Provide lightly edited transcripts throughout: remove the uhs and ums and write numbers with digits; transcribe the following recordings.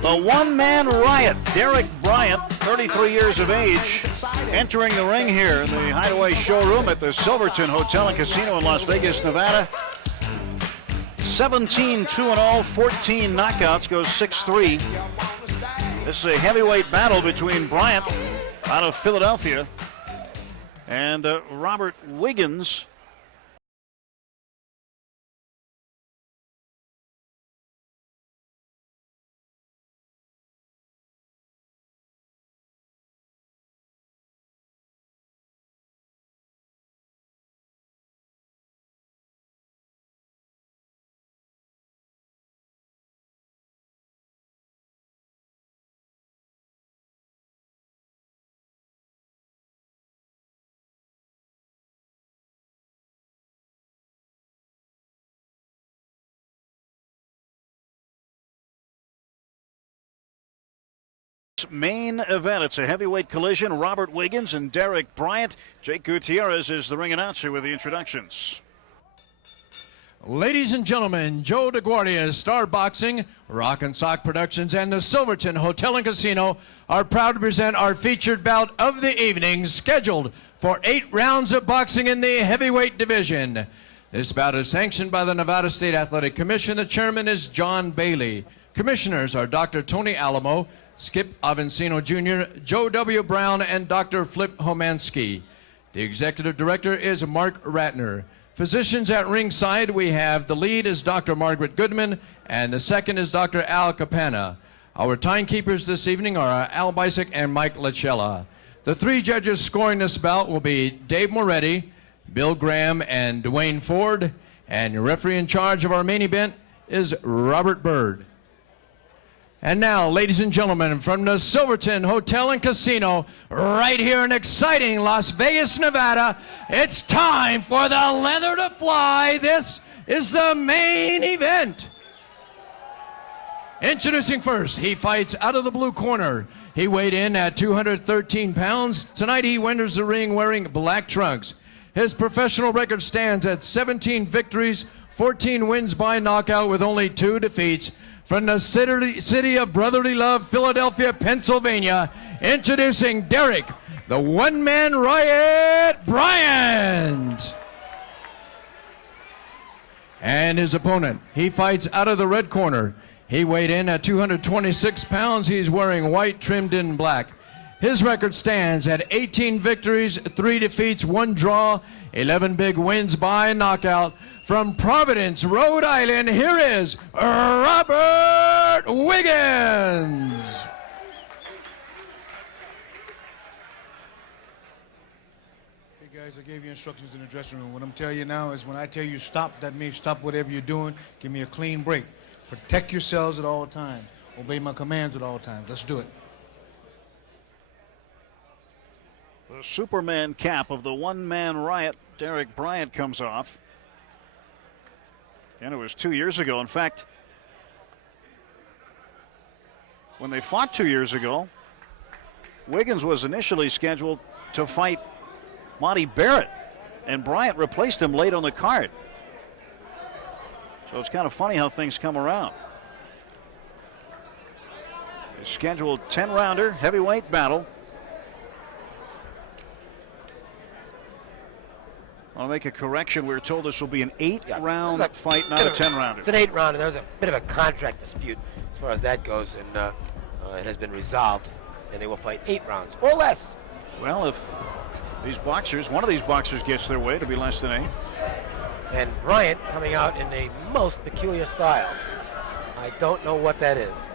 The one-man riot, Derek Bryant, 33 years of age, entering the ring here in the Hideaway showroom at the Silverton Hotel and Casino in Las Vegas, Nevada. 17-2-0, 14 knockouts, goes 6-3. This is a heavyweight battle between Bryant out of Philadelphia and Robert Wiggins. Main event. It's a heavyweight collision. Robert Wiggins and Derek Bryant. Jake Gutierrez is the ring announcer with the introductions. Ladies and gentlemen, Joe DeGuardia, Star Boxing, Rock and Sock Productions, and the Silverton Hotel and Casino are proud to present our featured bout of the evening, scheduled for 8 rounds of boxing in the heavyweight division. This bout is sanctioned by the Nevada State Athletic Commission. The chairman is John Bailey. Commissioners are Dr. Tony Alamo, Skip Avencino Jr., Joe W. Brown, and Dr. Flip Homansky. The executive director is Mark Ratner. Physicians at ringside, we have the lead is Dr. Margaret Goodman, and the second is Dr. Al Capana. Our timekeepers this evening are Al Bisick and Mike Lachella. The 3 judges scoring this bout will be Dave Moretti, Bill Graham, and Dwayne Ford, and your referee in charge of our main event is Robert Bird. And now, ladies and gentlemen, from the Silverton Hotel and Casino, right here in exciting Las Vegas, Nevada, it's time for the leather to fly. This is the main event. Introducing first, he fights out of the blue corner. He weighed in at 213 pounds. Tonight he enters the ring wearing black trunks. His professional record stands at 17 victories, 14 wins by knockout with only 2 defeats. From the city of brotherly love, Philadelphia, Pennsylvania, introducing Derek, the one-man riot, Bryant. And his opponent, he fights out of the red corner. He weighed in at 226 pounds. He's wearing white trimmed in black. His record stands at 18 victories, 3 defeats, 1 draw, 11 big wins by knockout. From Providence, Rhode Island, here is Robert Wiggins. Hey guys, I gave you instructions in the dressing room. What I'm telling you now is when I tell you stop, that means stop whatever you're doing. Give me a clean break. Protect yourselves at all times. Obey my commands at all times. Let's do it. The Superman cap of the one-man riot, Derek Bryant, comes off. And it was 2 years ago. In fact, when they fought 2 years ago, Wiggins was initially scheduled to fight Monty Barrett, and Bryant replaced him late on the card. So it's kind of funny how things come around. A scheduled 10-rounder heavyweight battle. I'll make a correction. We were told this will be an 8-round fight, not a 10-rounder. It's an 8-rounder. There was a bit of a contract dispute as far as that goes, and it has been resolved, and they will fight 8 rounds or less. Well, if these boxers, one of these boxers gets their way, it'll be less than 8. And Bryant coming out in a most peculiar style. I don't know what that is.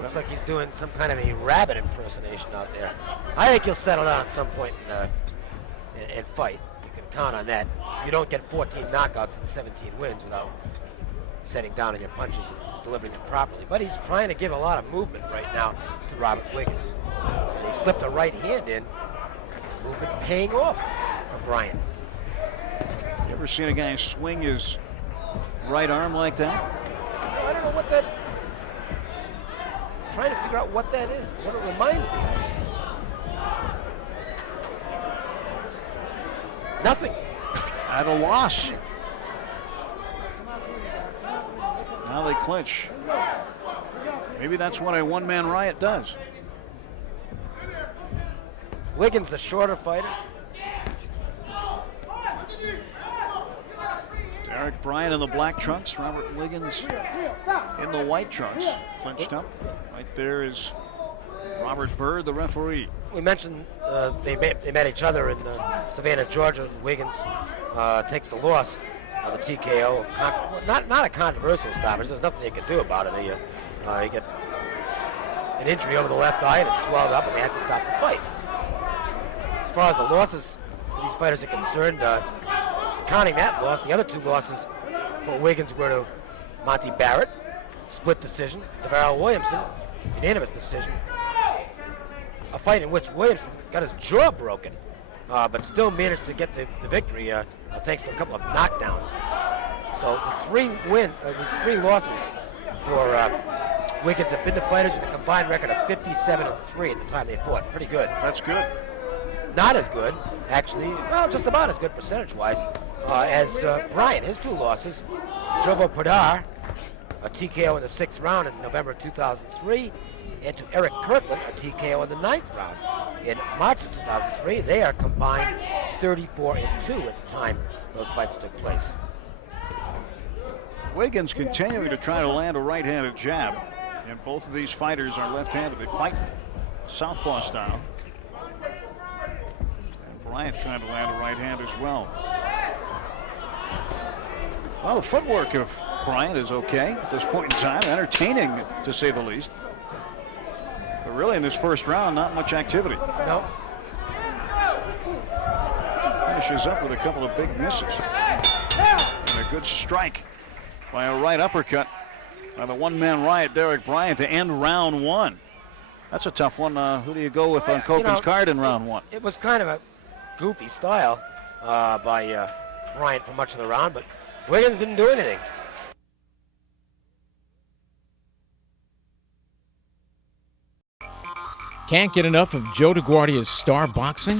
Looks like he's doing some kind of a rabbit impersonation out there. I think he'll settle down at some point and fight. You can count on that. You don't get 14 knockouts and 17 wins without setting down on your punches and delivering them properly. But he's trying to give a lot of movement right now to Robert Wiggins. And he slipped a right hand in. Movement paying off for Bryant. You ever seen a guy swing his right arm like that? I don't know what that... I'm trying to figure out what that is, what it reminds me of. Nothing. At a loss. Now they clinch. Maybe that's what a one-man riot does. Wiggins, the shorter fighter. Derek Bryant in the black trunks. Robert Wiggins in the white trunks. Clinched up. Right there is Robert Bird, the referee. We mentioned they met each other in Savannah, Georgia. Wiggins takes the loss on the TKO. Not a controversial stoppage. There's nothing you can do about it. You get an injury over the left eye and it swelled up and they had to stop the fight. As far as the losses for these fighters are concerned, counting that loss, the other two losses for Wiggins were to Monty Barrett, split decision, Devarrell Williamson, unanimous decision. A fight in which Williamson got his jaw broken, but still managed to get the victory thanks to a couple of knockdowns. So the three losses for Wiggins have been to fighters with a combined record of 57-3 at the time they fought. Pretty good. That's good. Not as good, actually, well, just about as good percentage-wise as Bryant. His two losses, Jovo Podar, a TKO in the 6th round in November 2003, and to Eric Kirkland, a TKO in the 9th round in March of 2003. They are combined 34-2 at the time those fights took place. Wiggins continuing to try to land a right-handed jab, and both of these fighters are left-handed. They fight southpaw style. And Bryant trying to land a right hand as well. Well, the footwork of Bryant is okay at this point in time. Entertaining, to say the least. But really, in this first round, not much activity. No. Finishes up with a couple of big misses. And a good strike by a right uppercut by the one-man riot, Derek Bryant, to end round one. That's a tough one. Who do you go with on Copen's card in round one? It was kind of a goofy style by Bryant for much of the round, but Wiggins didn't do anything. Can't get enough of Joe DeGuardia's Star Boxing?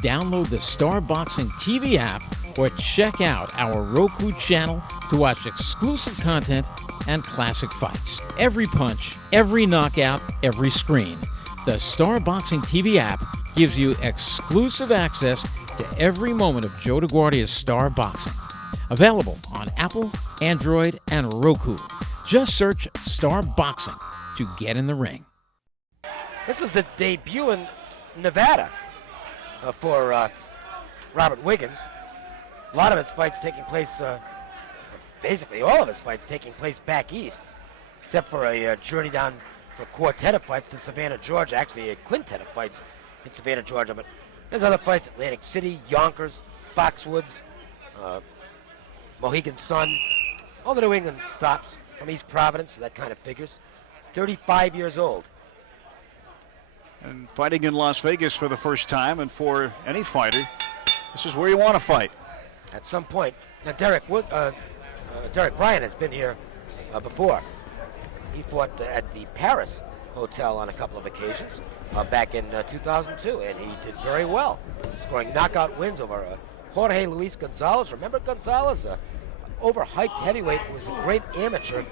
Download the Star Boxing TV app or check out our Roku channel to watch exclusive content and classic fights. Every punch, every knockout, every screen. The Star Boxing TV app gives you exclusive access to every moment of Joe DeGuardia's Star Boxing. Available on Apple, Android, and Roku. Just search Star Boxing to get in the ring. This is the debut in Nevada for Robert Wiggins. A lot of his fights taking place, basically all of his fights taking place back east, except for a journey down for a quartet of fights to Savannah, Georgia. Actually, a quintet of fights in Savannah, Georgia. But there's other fights: Atlantic City, Yonkers, Foxwoods, Mohegan Sun, all the New England stops from East Providence. So that kind of figures. 35 years old. And fighting in Las Vegas for the first time, and for any fighter, this is where you want to fight. At some point. Now, Derek Bryant has been here before. He fought at the Paris Hotel on a couple of occasions back in 2002, and he did very well, scoring knockout wins over Jorge Luis Gonzalez. Remember Gonzalez? Overhyped heavyweight, who was a great amateur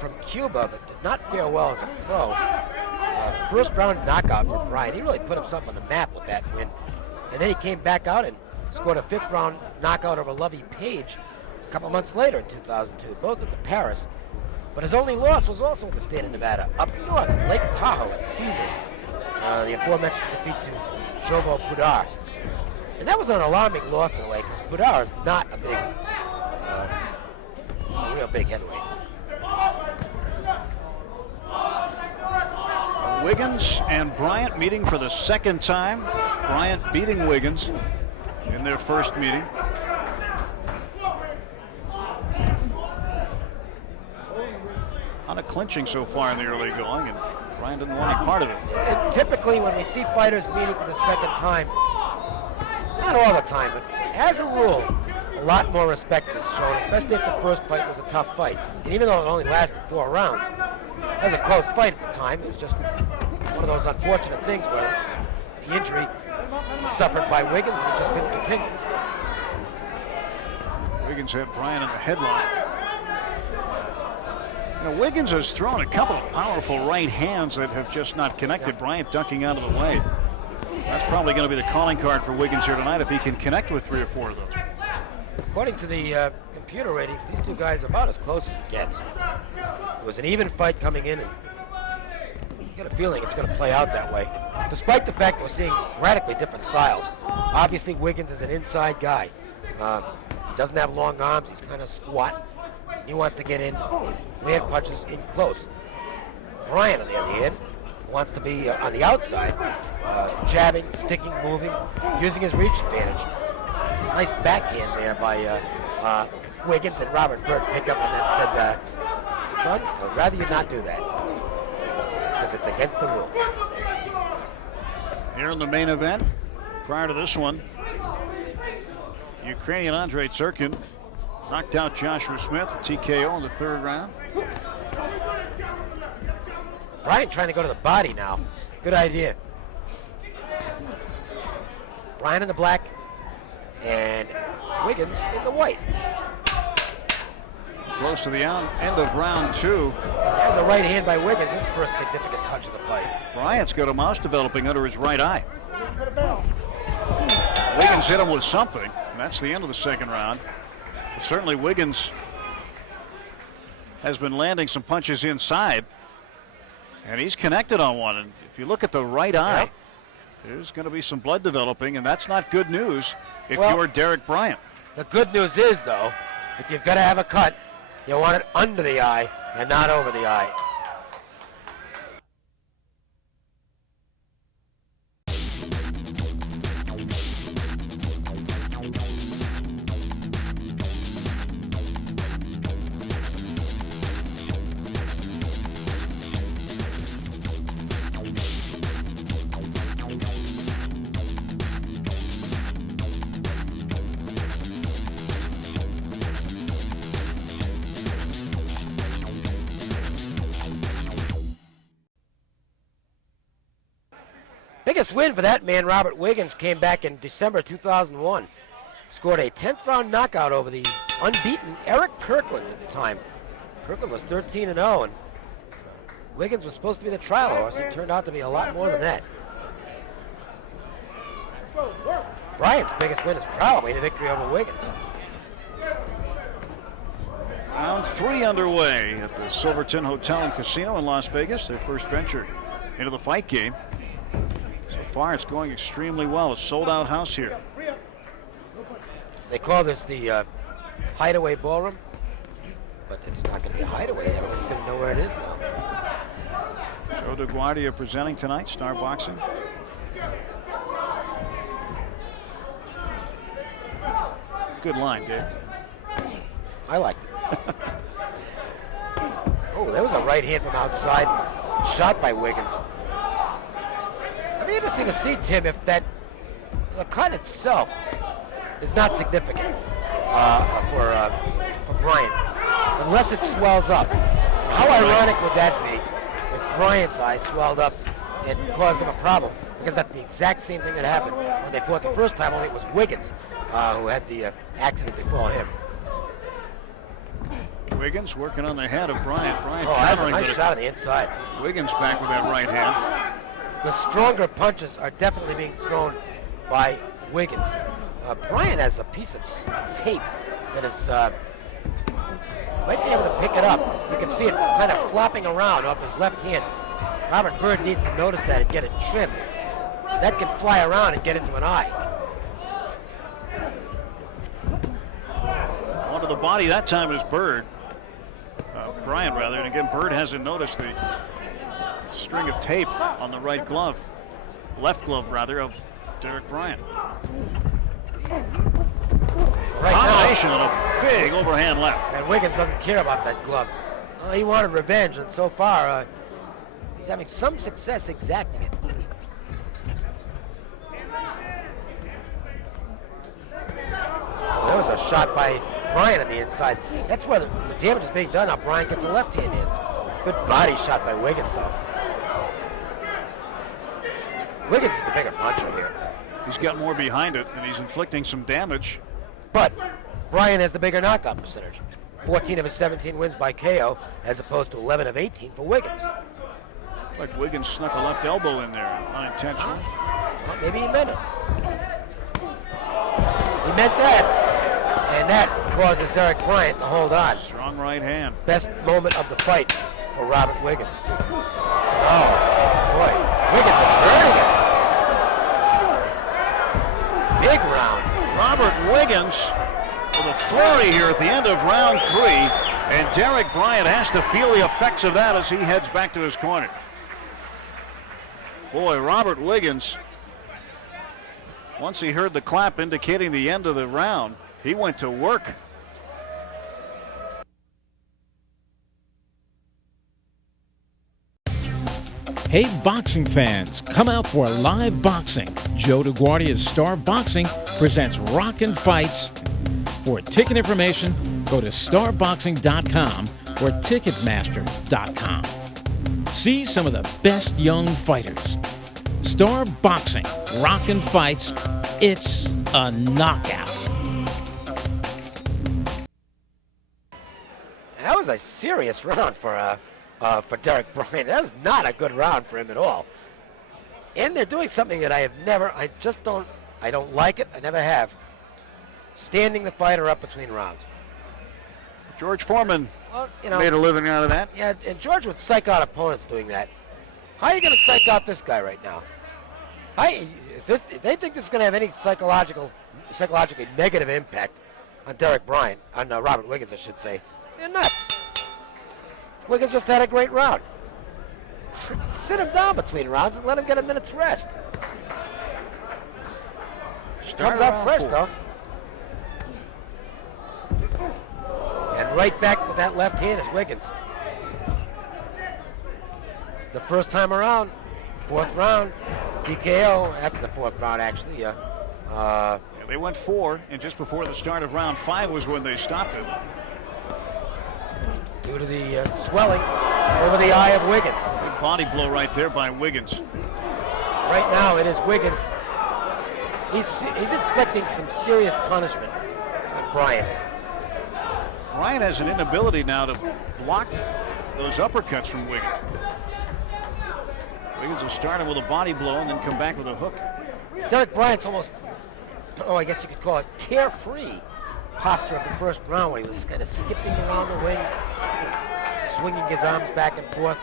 from Cuba, but did not fare well as a pro. First round knockout for Bryant. He really put himself on the map with that win. And then he came back out and scored a 5th round knockout over Lovey Page a couple months later in 2002, both at the Paris. But his only loss was also in the state of Nevada, up north, Lake Tahoe at Caesars. The aforementioned defeat to Jovo Podar. And that was an alarming loss in a way, because Podar is not a real big heavyweight. Wiggins and Bryant meeting for the second time. Bryant beating Wiggins in their first meeting. Lot of clinching so far in the early going, and Bryant didn't want any part of it. And typically when we see fighters meeting for the second time, not all the time, but as a rule, a lot more respect is shown, especially if the first fight was a tough fight. And even though it only lasted 4 rounds, it was a close fight at the time. It was just one of those unfortunate things where the injury was suffered by Wiggins and it just couldn't continue. Wiggins had Bryant in the headlock. Wiggins has thrown a couple of powerful right hands that have just not connected. Bryant ducking out of the way. That's probably going to be the calling card for Wiggins here tonight if he can connect with 3 or 4 of those. According to the computer ratings, these two guys are about as close as it gets. It was an even fight coming in, and you get a feeling it's going to play out that way, despite the fact we're seeing radically different styles. Obviously, Wiggins is an inside guy. He doesn't have long arms. He's kind of squat. He wants to get in, land punches in close. Bryant, on the other hand, wants to be on the outside, jabbing, sticking, moving, using his reach advantage. Nice backhand there by Wiggins, and Robert Byrd picked up on that and said, son, I'd rather you not do that, because it's against the rules. Here in the main event, prior to this one, Ukrainian Andrei Tsirkin knocked out Joshua Smith, a TKO in the 3rd round. Bryant trying to go to the body now. Good idea. Bryant in the black and Wiggins in the white. Close to the end of round 2. There's a right hand by Wiggins. His first significant punch of the fight. Bryant's got a mouse developing under his right eye. Wiggins hit him with something, and that's the end of the 2nd round. But certainly Wiggins has been landing some punches inside, and he's connected on one. And if you look at the right eye, there's going to be some blood developing, and that's not good news if you're Derek Bryant. The good news is, though, if you've got to have a cut, you want it under the eye and not over the eye. Biggest win for that man, Robert Wiggins, came back in December 2001. Scored a 10th round knockout over the unbeaten Eric Kirkland at the time. Kirkland was 13-0, and Wiggins was supposed to be the trial horse. It turned out to be a lot more than that. Bryant's biggest win is probably the victory over Wiggins. Round 3 underway at the Silverton Hotel and Casino in Las Vegas. Their first venture into the fight game. So far, it's going extremely well. A sold-out house here. They call this the Hideaway Ballroom, but it's not going to be a hideaway. Everyone's going to know where it is now. Joe DeGuardia presenting tonight, Star Boxing. Good line, Dave. I liked it. Oh, there was a right hand from outside, shot by Wiggins. It'd be interesting to see, Tim, if the cut itself is not significant for Bryant, unless it swells up. How ironic would that be if Bryant's eye swelled up and caused him a problem? Because that's the exact same thing that happened when they fought the first time, only it was Wiggins who had the accident before him. Wiggins working on the head of Bryant. Bryant that's a nice shot on the inside. Wiggins back with that right hand. The stronger punches are definitely being thrown by Wiggins. Bryant has a piece of tape that is might be able to pick it up. You can see it kind of flopping around off his left hand. Robert Byrd needs to notice that and get it trimmed. That can fly around and get into an eye. Onto the body that time is Byrd. Bryant, rather. And again, Byrd hasn't noticed the string of tape on the right glove. Left glove, rather, of Derek Bryant. Combination of a big overhand left. And Wiggins doesn't care about that glove. He wanted revenge, and so far, he's having some success exacting it. There was a shot by Bryant on the inside. That's where the damage is being done. Now Bryant gets a left hand in. Good body shot by Wiggins, though. Wiggins is the bigger puncher here. He's got more behind it, and he's inflicting some damage. But Bryant has the bigger knockout percentage. 14 of his 17 wins by KO, as opposed to 11 of 18 for Wiggins. Like Wiggins snuck a left elbow in there, unintentionally. Well, maybe he meant it. He meant that. And that causes Derek Bryant to hold on. Strong right hand. Best moment of the fight for Robert Wiggins. Oh, boy. Wiggins is hurting him. Big round. Robert Wiggins with a flurry here at the end of round 3. And Derek Bryant has to feel the effects of that as he heads back to his corner. Boy, Robert Wiggins, once he heard the clap indicating the end of the round, he went to work. Hey, boxing fans, come out for live boxing. Joe DeGuardia's Star Boxing presents Rockin' Fights. For ticket information, go to starboxing.com or ticketmaster.com. See some of the best young fighters. Star Boxing, Rockin' Fights, it's a knockout. That was a serious round for Derek Bryant. That was not a good round for him at all. And they're doing something that I don't like it. I never have. Standing the fighter up between rounds. George Foreman Well, made a living out of that. Yeah, and George would psych out opponents doing that. How are you going to psych out this guy right now? If they think this is going to have any psychologically negative impact on Derek Bryant, on Robert Wiggins, I should say. You're nuts. Wiggins just had a great round. Sit him down between rounds and let him get a minute's rest. Comes out fresh, though. And right back with that left hand is Wiggins. The first time around, fourth round, TKO after the fourth round, actually. Yeah, they went 4, and just before the start of round 5 was when they stopped it. Due to the swelling over the eye of Wiggins. Big body blow right there by Wiggins. Right now it is Wiggins. He's inflicting some serious punishment on Bryant. Bryant has an inability now to block those uppercuts from Wiggins. Wiggins will start him with a body blow and then come back with a hook. Derek Bryant's almost, I guess you could call it carefree posture of the first round, where he was kind of skipping around the ring, swinging his arms back and forth.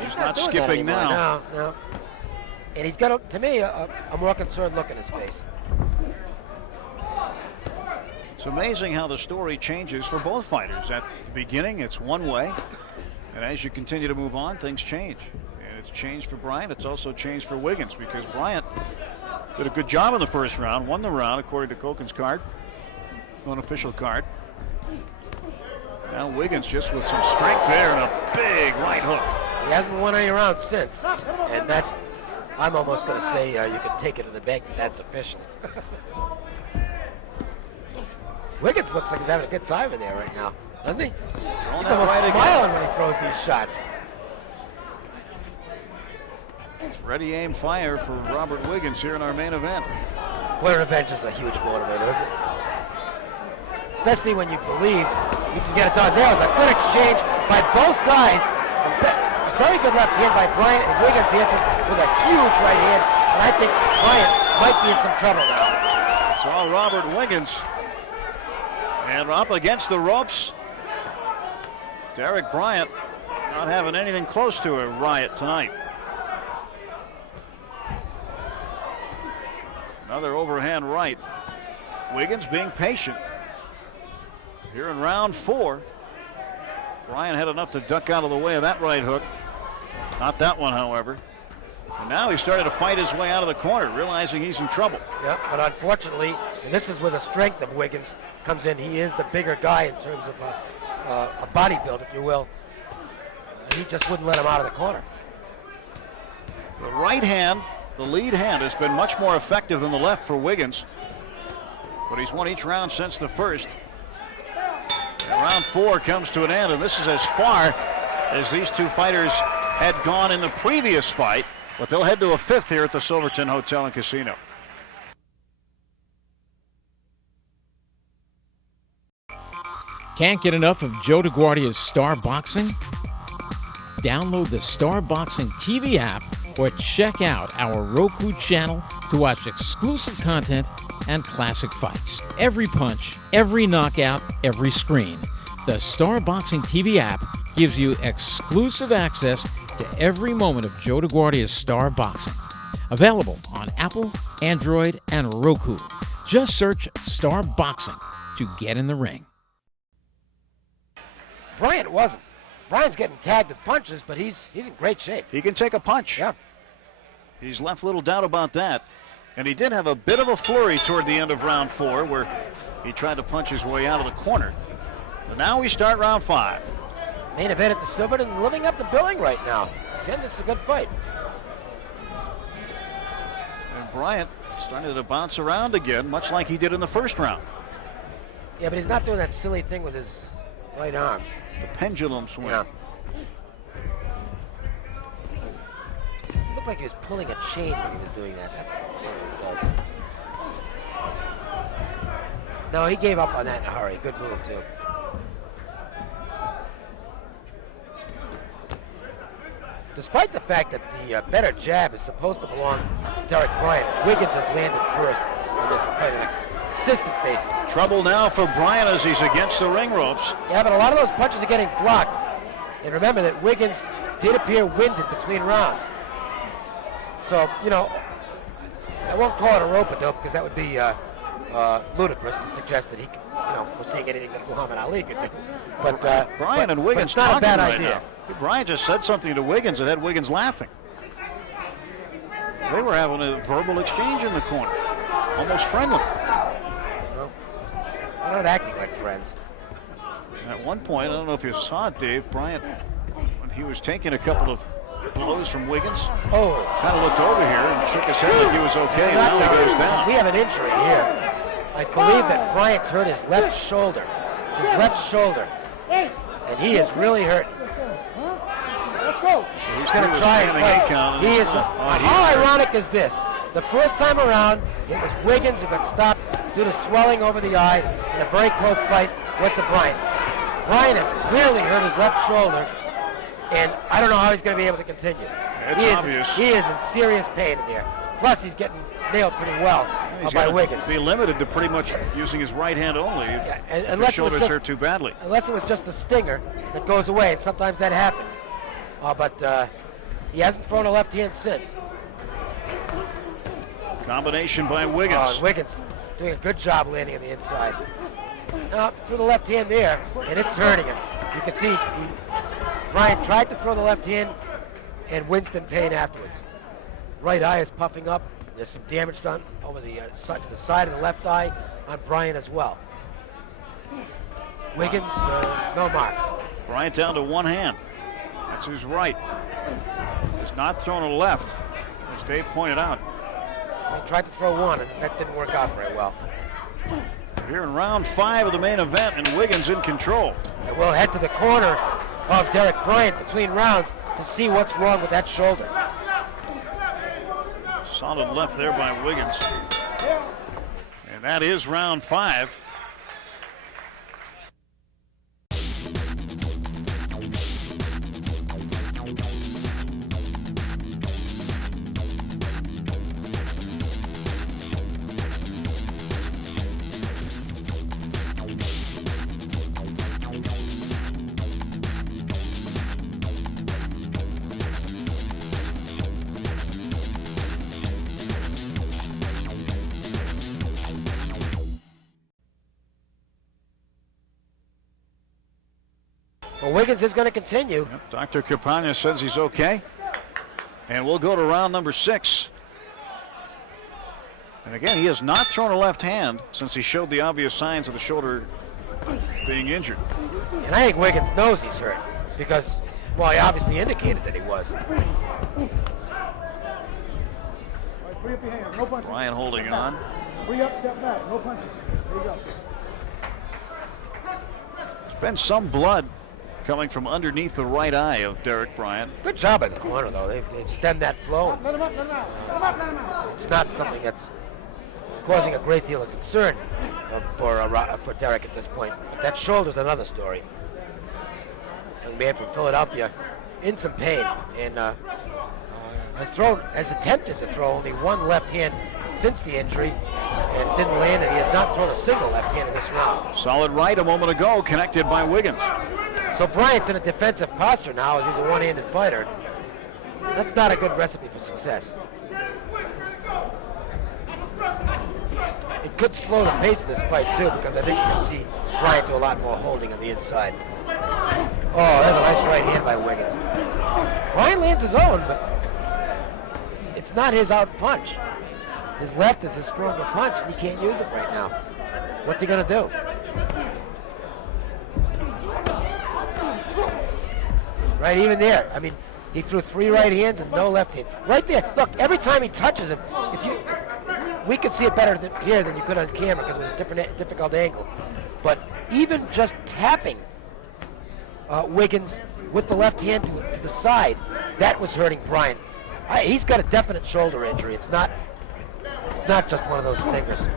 He's not doing skipping that anymore. now. No. And he's got, to me, a more concerned look in his face. It's amazing how the story changes for both fighters. At the beginning, it's one way, and as you continue to move on, things change. And it's changed for Bryant. It's also changed for Wiggins, because Bryant did a good job in the first round, won the round according to Koken's card, unofficial card. Now Wiggins just with some strength there and a big right hook. He hasn't won any rounds since, and that, I'm almost going to say you can take it to the bank that that's official. Wiggins looks like he's having a good time in there right now, doesn't he? He's almost smiling when he throws these shots. Ready, aim, fire for Robert Wiggins here in our main event. Boy, revenge is a huge motivator, isn't it? Especially when you believe you can get it done. There was a good exchange by both guys. A very good left hand by Bryant, and Wiggins answered with a huge right hand. And I think Bryant might be in some trouble now. Saw Robert Wiggins. And up against the ropes. Derek Bryant not having anything close to a riot tonight. Another overhand right. Wiggins being patient. Here in round 4. Bryant had enough to duck out of the way of that right hook. Not that one, however. And now he's started to fight his way out of the corner, realizing he's in trouble. Yep, but unfortunately, and this is where the strength of Wiggins comes in. He is the bigger guy in terms of a body build, if you will. He just wouldn't let him out of the corner. The right hand, the lead hand, has been much more effective than the left for Wiggins. But he's won each round since the first. And round 4 comes to an end, and this is as far as these two fighters had gone in the previous fight. But they'll head to a 5th here at the Silverton Hotel and Casino. Can't get enough of Joe DeGuardia's Star Boxing? Download the Star Boxing TV app or check out our Roku channel to watch exclusive content and classic fights. Every punch, every knockout, every screen. The Star Boxing TV app gives you exclusive access to every moment of Joe DeGuardia's Star Boxing. Available on Apple, Android, and Roku. Just search Star Boxing to get in the ring. Bryant wasn't. Bryant's getting tagged with punches, but he's in great shape. He can take a punch. Yeah. He's left little doubt about that. And he did have a bit of a flurry toward the end of round 4 where he tried to punch his way out of the corner. But now we start round 5. Main event at the Silverton, living up the billing right now. Tim, this is a good fight. And Bryant started to bounce around again, much like he did in the first round. Yeah, but he's not doing that silly thing with his right arm. The pendulum swing. Yeah. It looked like he was pulling a chain when he was doing that. That's what he does. No, he gave up on that in a hurry. Good move, too. Despite the fact that the better jab is supposed to belong to Derek Bryant, Wiggins has landed first in this fight on a consistent basis. Trouble now for Bryant as he's against the ring ropes. Yeah, but a lot of those punches are getting blocked. And remember that Wiggins did appear winded between rounds. So, you know, I won't call it a rope-a-dope because that would be ludicrous to suggest that he could, you know, we're seeing anything that Muhammad Ali could do. But Bryant and Wiggins but it's not a bad talking right idea. now. Bryant just said something to Wiggins that had Wiggins laughing. They were having a verbal exchange in the corner, almost friendly. Well, they're not acting like friends. At one point, I don't know if you saw it, Dave, Bryant, when he was taking a couple of blows from Wiggins, kind of looked over here and shook his head like he was okay, and now he goes down. We have an injury here. I believe that Bryant's hurt his left shoulder. His left shoulder. And he is really hurt. Let's go. He's going to try and fight. He is. How ironic is this? The first time around, it was Wiggins who got stopped due to swelling over the eye in a very close fight went to Bryant. Bryant has clearly hurt his left shoulder, and I don't know how he's going to be able to continue. It's obvious. He is in serious pain in there. Plus, he's getting nailed pretty well by Wiggins. Be limited to pretty much using his right hand only if his shoulders hurt too badly. Unless it was just a stinger that goes away, and sometimes that happens. But he hasn't thrown a left hand since. Combination by Wiggins. Wiggins doing a good job landing on the inside. Now, through the left hand there, and it's hurting him. You can see Bryant tried to throw the left hand and Winston pain afterwards. Right eye is puffing up. There's some damage done over the side to the side of the left eye on Bryant as well. Wiggins, no marks. Bryant down to one hand. That's his right. He's not thrown a left, as Dave pointed out. He tried to throw one, and that didn't work out very well. Here in round 5 of the main event, and Wiggins in control. And we'll head to the corner of Derek Bryant between rounds to see what's wrong with that shoulder. Solid left there by Wiggins. And that is round 5. Well, Wiggins is going to continue. Yep, Dr. Campagna says he's okay. And we'll go to round number 6. And again, he has not thrown a left hand since he showed the obvious signs of the shoulder being injured. And I think Wiggins knows he's hurt because, well, he obviously indicated that he was. Free up your hands, no punches. Bryant holding on. Free up, step back, no punches. There you go. There's been some blood coming from underneath the right eye of Derek Bryant. Good job in the corner, though. They've stemmed that flow. Let him up, let him out. Let him up, let him out. It's not something that's causing a great deal of concern for Derek at this point. But that shoulder's another story. Young man from Philadelphia in some pain and has attempted to throw only one left hand since the injury, and it didn't land, and he has not thrown a single left hand in this round. Solid right a moment ago, connected by Wiggins. So Bryant's in a defensive posture now as he's a one-handed fighter. That's not a good recipe for success. It could slow the pace of this fight too, because I think you can see Bryant do a lot more holding on the inside. Oh, there's a nice right hand by Wiggins. Bryant lands his own, but it's not his out punch. His left is a stronger punch, and he can't use it right now. What's he gonna do? Right, even there. I mean, he threw 3 right hands and no left hand. Right there. Look, every time he touches him, we could see it better here than you could on camera because it was a difficult angle. But even just tapping Wiggins with the left hand to the side, that was hurting Bryant. He's got a definite shoulder injury. It's not just one of those stingers.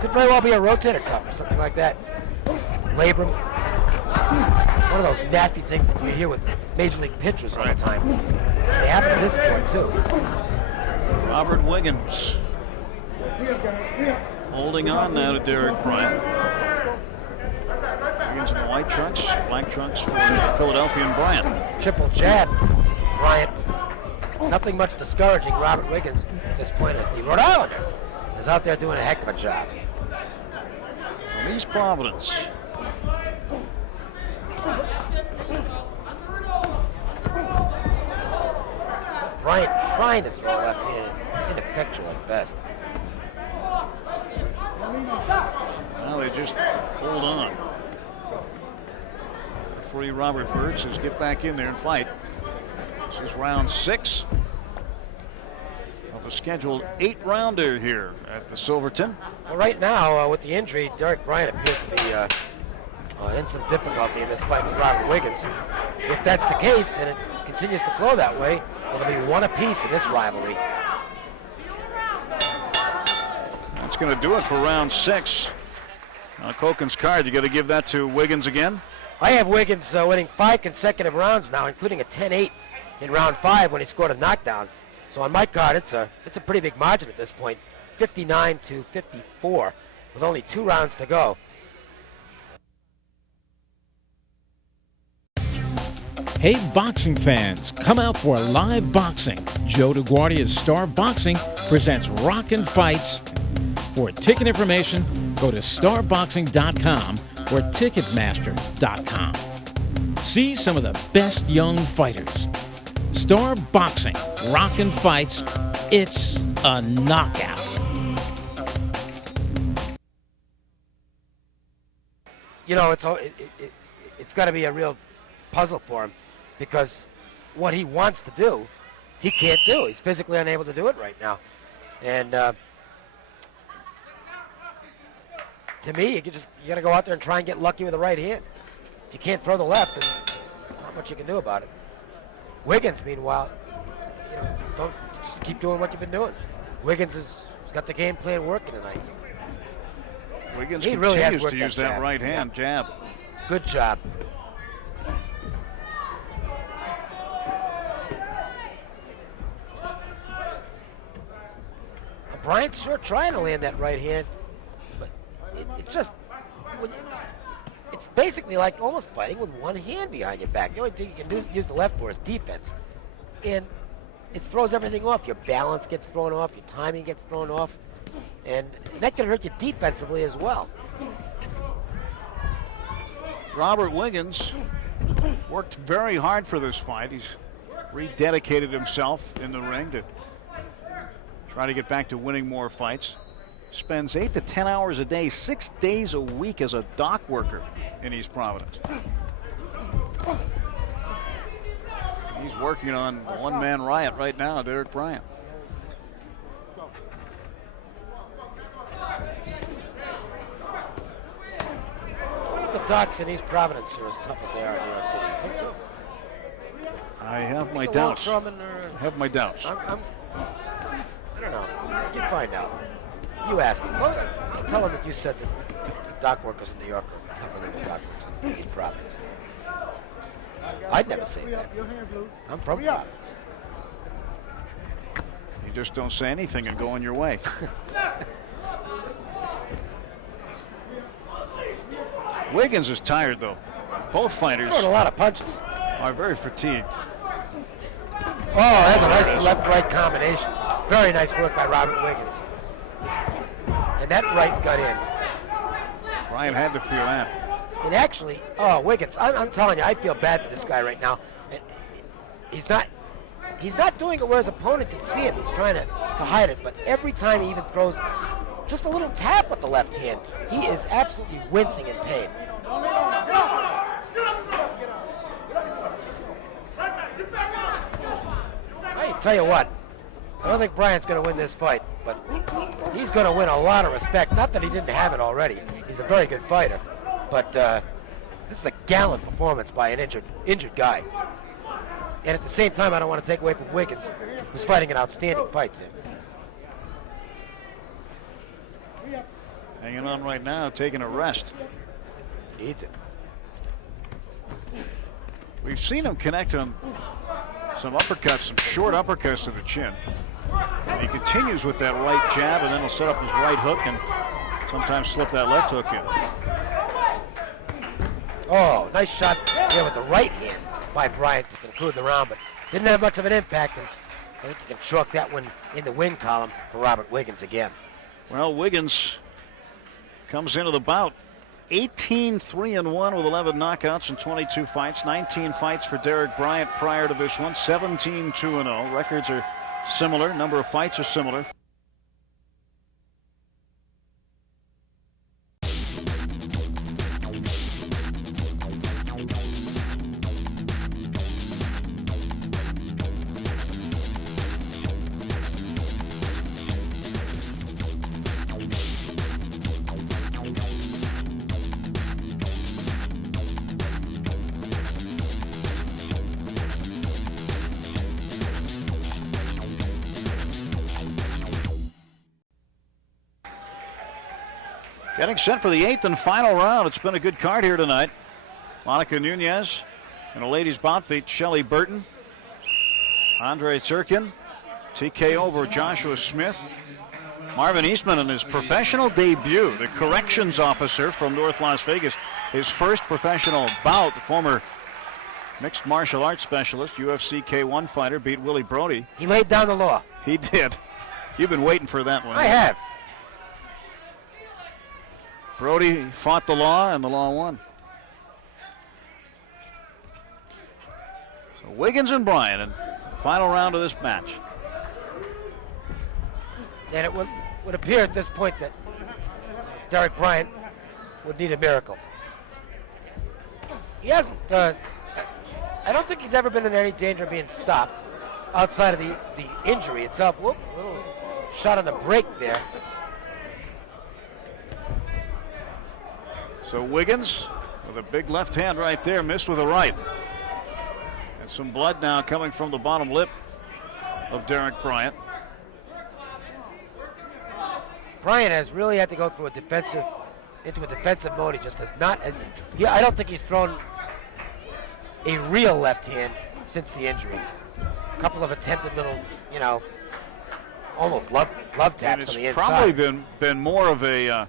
Could very well be a rotator cuff or something like that. Labrum. One of those nasty things that you hear with major league pitchers all the time. They happen to this sport too. Robert Wiggins holding on now to Derek Bryant. Wiggins in the white trunks, black trunks for Philadelphia and Bryant. Triple jab, Bryant. Nothing much discouraging Robert Wiggins at this point as the Rhode Islander is out there doing a heck of a job. From East Providence. Bryant trying to throw left hand, ineffectual at best. Now they just hold on. Referee Robert Bird says get back in there and fight. This is round 6 of a scheduled 8-rounder here at the Silverton. Well, right now, with the injury, Derek Bryant appears to be in some difficulty in this fight with Robert Wiggins. If that's the case, and it continues to flow that way, it'll be one apiece in this rivalry. That's going to do it for round 6. On Koken's card, you got to give that to Wiggins again. I have Wiggins winning 5 consecutive rounds now, including a 10-8 in round 5 when he scored a knockdown. So on my card, it's a pretty big margin at this point, 59-54, with only 2 rounds to go. Hey boxing fans, come out for live boxing. Joe DeGuardia's Star Boxing presents Rockin' Fights. For ticket information, go to starboxing.com or ticketmaster.com. See some of the best young fighters. Star Boxing, Rockin' Fights, it's a knockout. You know, it's got to be a real puzzle for him, because what he wants to do, he can't do. He's physically unable to do it right now. And to me, you got to go out there and try and get lucky with the right hand. If you can't throw the left, then not much you can do about it. Wiggins, meanwhile, don't just keep doing what you've been doing. Wiggins has got the game plan working tonight. Wiggins He really has continues worked to use that jab. right hand jab. Good job. Bryant's sure trying to land that right hand, but it's basically like almost fighting with one hand behind your back. The only thing you can use the left for is defense, and it throws everything off. Your balance gets thrown off, your timing gets thrown off, and that can hurt you defensively as well. Robert Wiggins worked very hard for this fight. He's rededicated himself in the ring to try to get back to winning more fights. Spends 8 to 10 hours a day, 6 days a week as a dock worker in East Providence. He's working on a one-man riot right now, Derek Bryant. The docks in East Providence are as tough as they are in New York City. You think so? I have my The doubts. longshoremen are- I have my doubts. I don't know. You find out. You ask him. Well, tell him that you said that the dock workers in New York are tougher than the dock workers in East Providence. I'd never say that. I'm from Providence. You just don't say anything and go on your way. Wiggins is tired, though. Both fighters Throwing a lot of punches. are very fatigued. Oh, that's a nice left-right combination. Very nice work by Robert Wiggins. And that right got in. Bryant had to feel that. And actually, Wiggins, I'm telling you, I feel bad for this guy right now. And he's not doing it where his opponent can see him. He's trying to hide it. But every time he even throws just a little tap with the left hand, he is absolutely wincing in pain. I tell you what, I don't think Bryant's going to win this fight, but he's going to win a lot of respect. Not that he didn't have it already. He's a very good fighter, but this is a gallant performance by an injured guy. And at the same time, I don't want to take away from Wiggins, who's fighting an outstanding fight, Tim. Hanging on right now, taking a rest. Needs it. We've seen him connect on some uppercuts, some short uppercuts to the chin. And he continues with that right jab, and then he'll set up his right hook and sometimes slip that left hook in. Oh, nice shot there with the right hand by Bryant to conclude the round, but didn't have much of an impact. And I think you can chalk that one in the win column for Robert Wiggins again. Well, Wiggins comes into the bout 18-3-1 with 11 knockouts in 22 fights. 19 fights for Derek Bryant prior to this one. 17-2-0. Records are similar. Number of fights are similar. Getting set for the 8th and final round. It's been a good card here tonight. Monica Nunez in a ladies' bout beat Shelley Burton. Andre Turkin, TKO over Joshua Smith. Marvin Eastman in his professional debut, the corrections officer from North Las Vegas. His first professional bout, the former mixed martial arts specialist, UFC K1 fighter, beat Willie Brody. He laid down the law. He did. You've been waiting for that one. I have. Brody fought the law, and the law won. So Wiggins and Bryant in the final round of this match. And it would appear at this point that Derek Bryant would need a miracle. He hasn't. I don't think he's ever been in any danger of being stopped outside of the injury itself. Whoop, little shot on the break there. So Wiggins with a big left hand right there, missed with a right. And some blood now coming from the bottom lip of Derek Bryant. Bryant has really had to go through into a defensive mode. He just has not. I don't think he's thrown a real left hand since the injury. A couple of attempted little, almost love taps on the inside. It's probably been more of a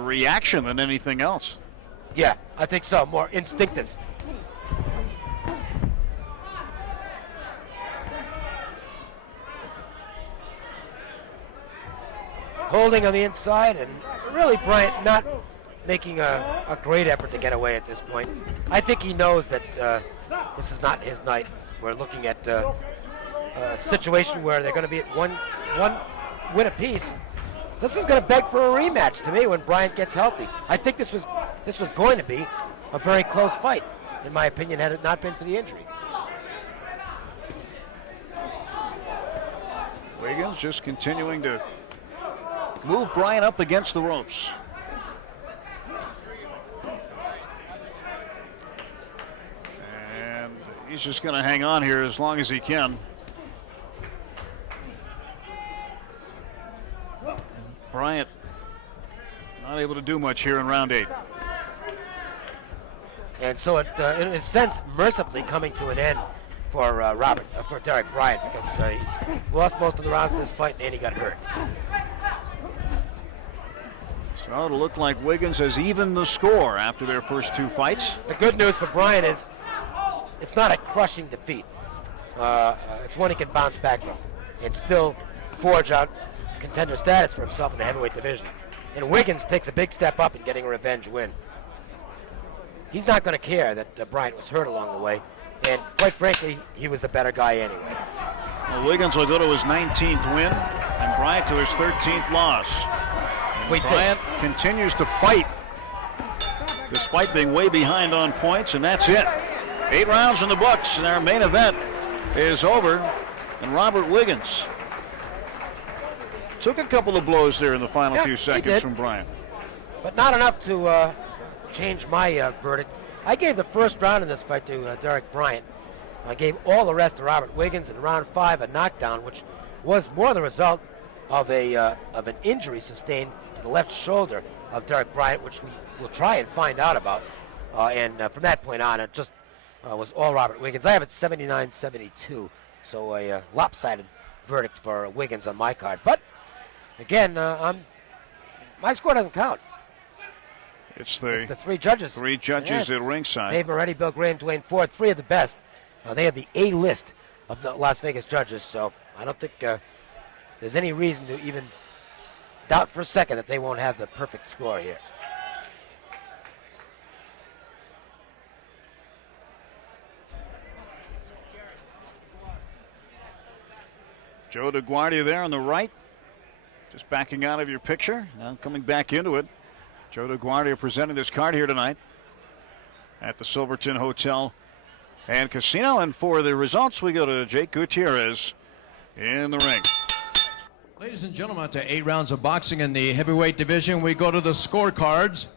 reaction than anything else. Yeah, I think so. More instinctive. Holding on the inside, and really Bryant not making a great effort to get away at this point. I think he knows that this is not his night. We're looking at a situation where they're going to be at one win apiece. This is going to beg for a rematch to me when Bryant gets healthy. I think this was going to be a very close fight, in my opinion, had it not been for the injury. Wiggins just continuing to move Bryant up against the ropes. And he's just going to hang on here as long as he can. do much here in round 8. And so it, in a sense, mercifully coming to an end for for Derek Bryant, because he's lost most of the rounds in this fight and he got hurt. So it'll look like Wiggins has evened the score after their first 2 fights. The good news for Bryant is it's not a crushing defeat. It's one he can bounce back from and still forge out contender status for himself in the heavyweight division. And Wiggins takes a big step up in getting a revenge win. He's not going to care that Bryant was hurt along the way, and quite frankly, he was the better guy anyway. Well, Wiggins will go to his 19th win, and Bryant to his 13th loss. Bryant continues to fight, despite being way behind on points, and that's it. 8 rounds in the books, and our main event is over, and Robert Wiggins took a couple of blows there in the final few seconds from Bryant. But not enough to change my verdict. I gave the first round in this fight to Derek Bryant. I gave all the rest to Robert Wiggins, in round 5 a knockdown, which was more the result of an injury sustained to the left shoulder of Derek Bryant, which we will try and find out about. And from that point on, it just was all Robert Wiggins. I have it 79-72, so a lopsided verdict for Wiggins on my card. But again, my score doesn't count. It's the 3 judges. 3 judges at ringside. Dave Moretti, Bill Gray, and Dwayne Ford, 3 of the best. They have the A list of the Las Vegas judges, so I don't think there's any reason to even doubt for a second that they won't have the perfect score here. Joe DeGuardia there on the right, just backing out of your picture, now coming back into it. Joe DeGuardia presenting this card here tonight at the Silverton Hotel and Casino. And for the results, we go to Jake Gutierrez in the ring. Ladies and gentlemen, after 8 rounds of boxing in the heavyweight division, we go to the scorecards.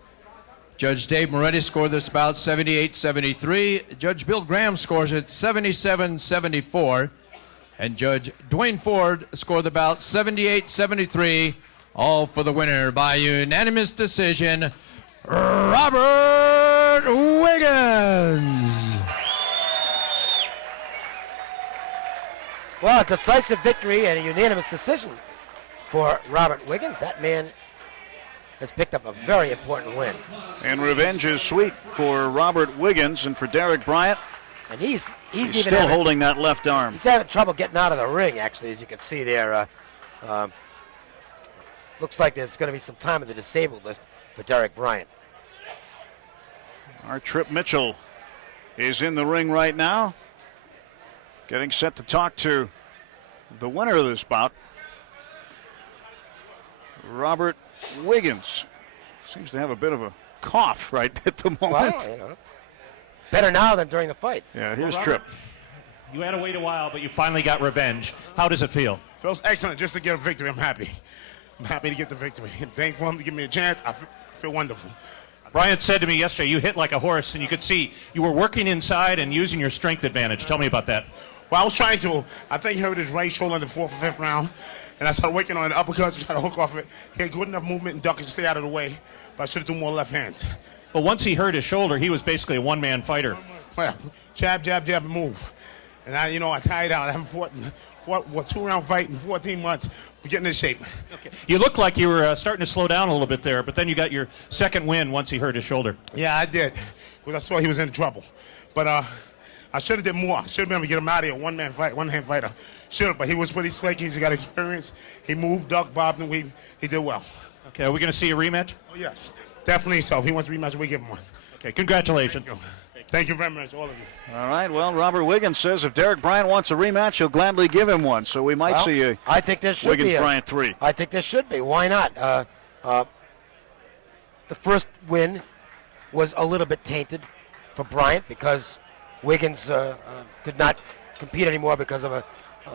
Judge Dave Moretti scored this bout 78-73. Judge Bill Graham scores it 77-74. And Judge Dwayne Ford scored the bout 78-73. All for the winner by unanimous decision, Robert Wiggins. Well, a decisive victory and a unanimous decision for Robert Wiggins. That man has picked up a very important win. And revenge is sweet for Robert Wiggins, and for Derek Bryant. And he's even still holding that left arm. He's having trouble getting out of the ring, actually, as you can see there. Looks like there's going to be some time in the disabled list for Derek Bryant. Our Trip Mitchell is in the ring right now, getting set to talk to the winner of this bout, Robert Wiggins. Seems to have a bit of a cough right at the moment. Well, you know, better now than during the fight. Yeah, here's Well, Trip. You had to wait a while, but you finally got revenge. How does it feel? Feels excellent just to get a victory. I'm happy. I'm happy to get the victory. I'm thankful for him to give me a chance. I feel wonderful. Bryant said to me yesterday, you hit like a horse, and you could see you were working inside and using your strength advantage. Tell me about that. Well, I was trying to. I think he hurt his right shoulder in the 4th or 5th round, and I started working on the uppercuts and trying to hook off it. He had good enough movement and duck and stay out of the way, but I should have done more left hands. But once he hurt his shoulder, he was basically a one-man fighter. Well, jab, jab, jab, and move. And I tired out. I haven't fought a 2-round fight in 14 months. We're getting in shape. Okay. You looked like you were starting to slow down a little bit there, but then you got your second win once he hurt his shoulder. Yeah, I did, because I saw he was in trouble. But I should have did more. I should have been able to get him out of here, one-hand fighter. Should have, but he was pretty slick. He's got experience. He moved, ducked, bobbed, and weaved. He did well. Okay, are we going to see a rematch? Oh, yes, definitely so. If he wants a rematch, we give him one. Okay, congratulations. Thank you very much, all of you. All right, well, Robert Wiggins says if Derek Bryant wants a rematch, he'll gladly give him one. So we might see a I think this should Wiggins be Bryant 3. I think this should be. Why not? The first win was a little bit tainted for Bryant because Wiggins could not compete anymore because of a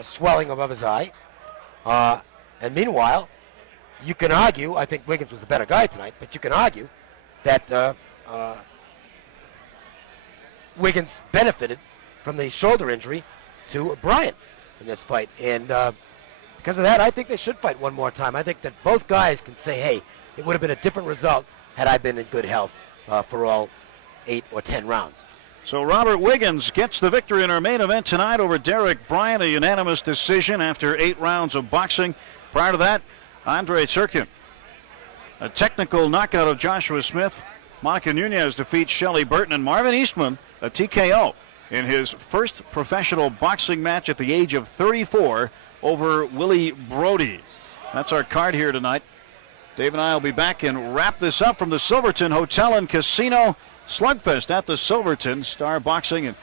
swelling above his eye. And meanwhile, you can argue, I think Wiggins was the better guy tonight, but you can argue that Wiggins benefited from the shoulder injury to Bryant in this fight. And because of that, I think they should fight one more time. I think that both guys can say, hey, it would have been a different result had I been in good health for all 8 or 10 rounds. So Robert Wiggins gets the victory in our main event tonight over Derek Bryant, a unanimous decision after 8 rounds of boxing. Prior to that, Andre Turkin. A technical knockout of Joshua Smith. Monica Nunez defeats Shelley Burton, and Marvin Eastman, a TKO in his first professional boxing match at the age of 34 over Willie Brody. That's our card here tonight. Dave and I will be back and wrap this up from the Silverton Hotel and Casino Slugfest at the Silverton. Star Boxing and